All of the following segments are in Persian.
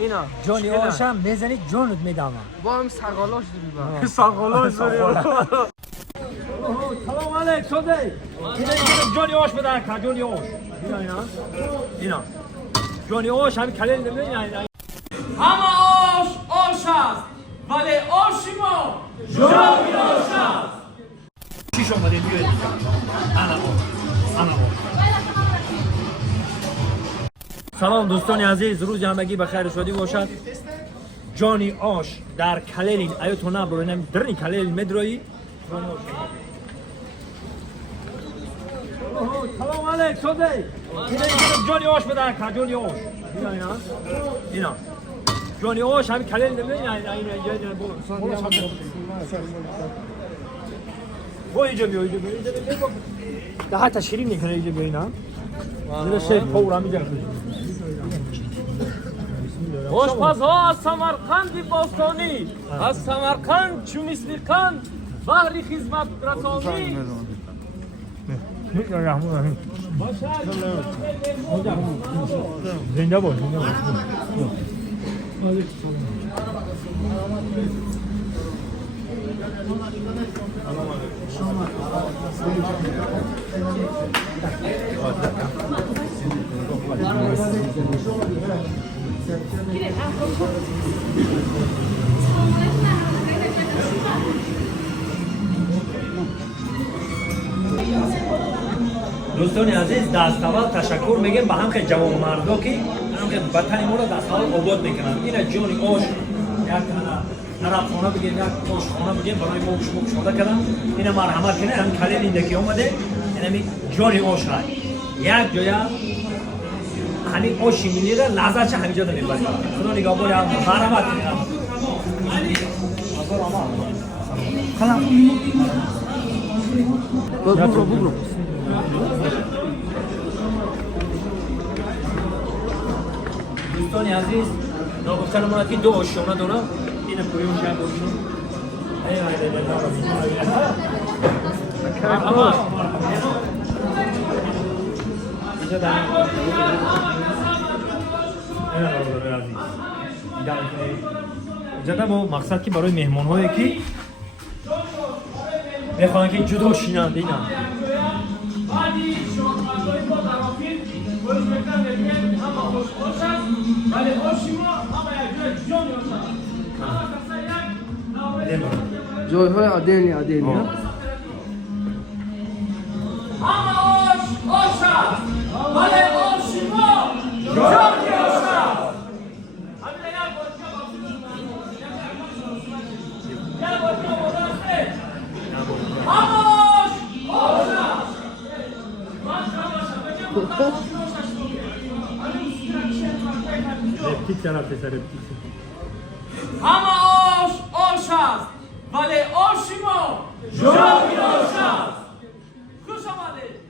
اینا جانی آشم میزنی جانت میدم با هم سقالاش داری با ساقالاش داری سلام علیک سوزی اینا جانی آش بدن که جانی آش اینا جانی آش همین کلیل نمیدن همه آش است ولی آشی ما جانی آش است. چی شما دید بیاید انا سلام دوستان عزیز، روز همگی بخیر و شادی باشد. جانی آش در کلیلین آیا تو نبرو در این کلیلین میدروی سلام علیک سوزی اینا جانی آش بدن که جانی آش اینا جانی آش همین کلیل نمیدن با اینجا بیا ده حتی شیرین میکنه اینجا بیا اینا زیر شیف پور هم اینجا آشپزها از سمرقند باستانی از سمرقند چومیسلیقند بحری خدمت رسانی زنده باش دوستان عزیز، دست اول تشکر میگم به هم که جوان مردا که هم که وطن ما رو دست اول آباد میکنن. اینا جانی آش یک نراب خانه بگیم، یک آش خانه بگیم برای ما شما کردن. اینا مرحمت کنه هم کلیل ایندکی اومده. اینا جانی آش های یک جای همین آشی میلیره لحظه همینجا داریم بریم. خدا نگاه باید مرحمت کنه. بگو دوستان عزیز، ناگفتن ما که دو آشونه داره. اینه کویون شب آشون. اینجا داریم. اینجا با مقصد که برای مهمان هایی که بخواهن که جدا شینند اینا. جایهای عدنی همه آش است ولی آشی ما جانی آش است. همه آش است ولی آشی ما جانی آش است. خوش آمدید.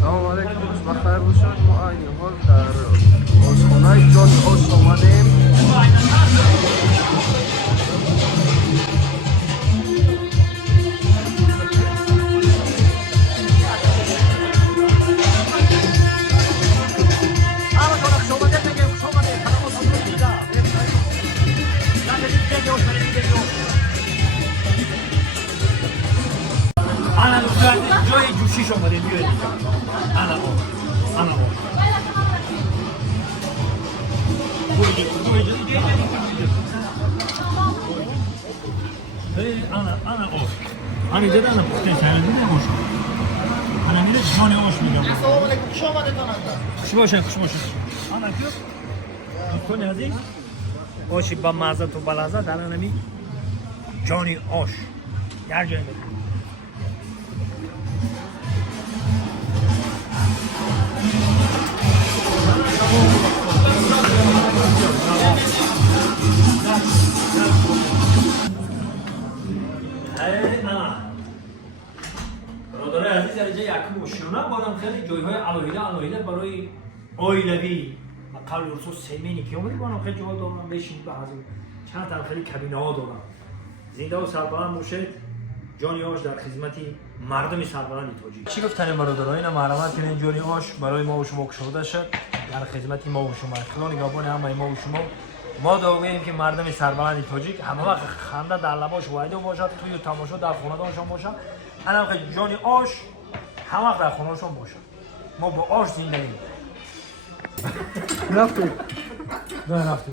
سلام علیکم، روز بخیر باشد. ما این حال در آشخانه جانی آش آمدیم. جای جوشیش آمده بیاید انا همینجا دارم پخته سرنده نماش انا میره جانی آش میگم. السلام علیکم، خوش آمدید خوش باشن انا کیو دوستان عزیز، آشی با مزه و بلازه در انمی جانی آش یک جای میره. برادر عزیز اینجا یک مشونه بارم خیلی جایهای علایله برای اویلوی قبل الرسول سیمینی که اومدی بانم خیلی جوال دارم بشین به حضور چند تا خیلی کابینه ها دارم زنده و سربلند باشد جانی آش در خدمتی مردم سربلند تاجیک. چی گفتن برادران معلومات کنین جانی آش برای ما و شما کشوده شد در خدمت ما و شما خلال نگهبان همه ما و شما ما داغیم که مردم سربلند تاجیک همه وقت خنده در لباش وایده باشد توی تماشا در خانه‌دانشان باشد انا جانی آش همه وقت در خانه‌شان باشد ما با آش زندگی رفتی رفتی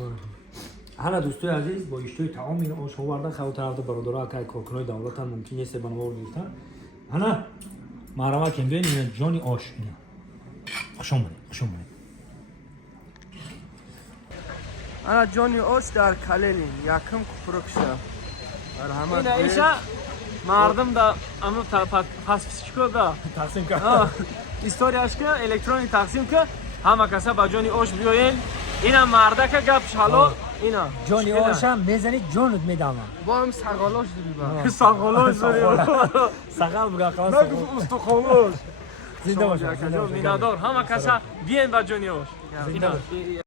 حالا دوستای عزیز با اشتوی تمام این آش آوردن خود طرف برادرها که کارکنای دولت هم ممکن است بنابر گرفتن حالا معلومات کم بیان این جانی آش اینا خوش اومدید انا جانی آش در کلینین یکم کپروکشه مرحمت این ایشا مردم دا امو پس چیکو دا تقسیم کرد استوریاش که الکترونیک تقسیم که همه کسا با جانی آش بیاین اینا مرده که گپ حالا اینا جانی آش هم میزنید جانت میدم با هم سقالاش داری با ساقلاش داری سقال بگه خلاص نگو استخوانلاش زنده باشه مینادار همه کسا بیاین با جانی آش زنده باشه